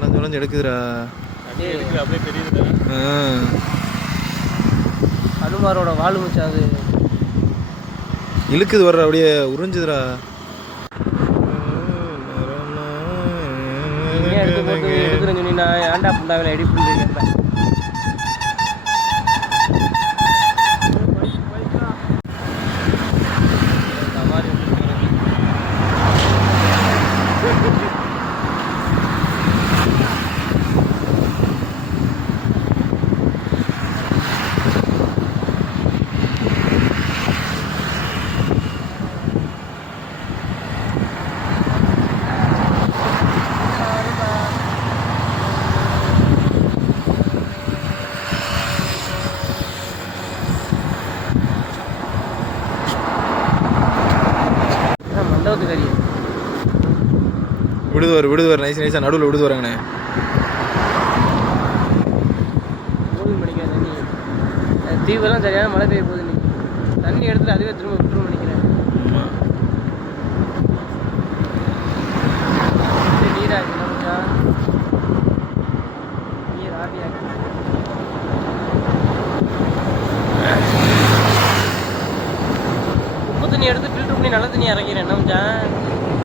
வளைஞ்சு வளைஞ்சு எடுக்குதுடா. அப்படியே தெரியுது. அனுமாரோட வாழு மச்சான் அது இழுக்குது வர்ற அப்படியே உறிஞ்சுதுடா. நீ எடுத்து போட்டு எடுக்கிறேன்னு சொல்லி நான் ஏன்டா புண்டாவில் எடி பண்ணிருக்கேன் விடுதுவார் விடுதுவார் நைஸ் நைஸாக நடுவில் விடுதுவாருங்கண்ணே தண்ணி. தீவெல்லாம் சரியான மழை பெய்ய போகுது தண்ணி எடுத்துட்டு அதுவே திரும்ப விட்டுரும் நினைக்கிறேன். நீராக்கு நீர் உப்பு தண்ணி எடுத்து ஃபில்டர் பண்ணி நல்ல தண்ணி இறக்கிறேன். என்ன மச்சான்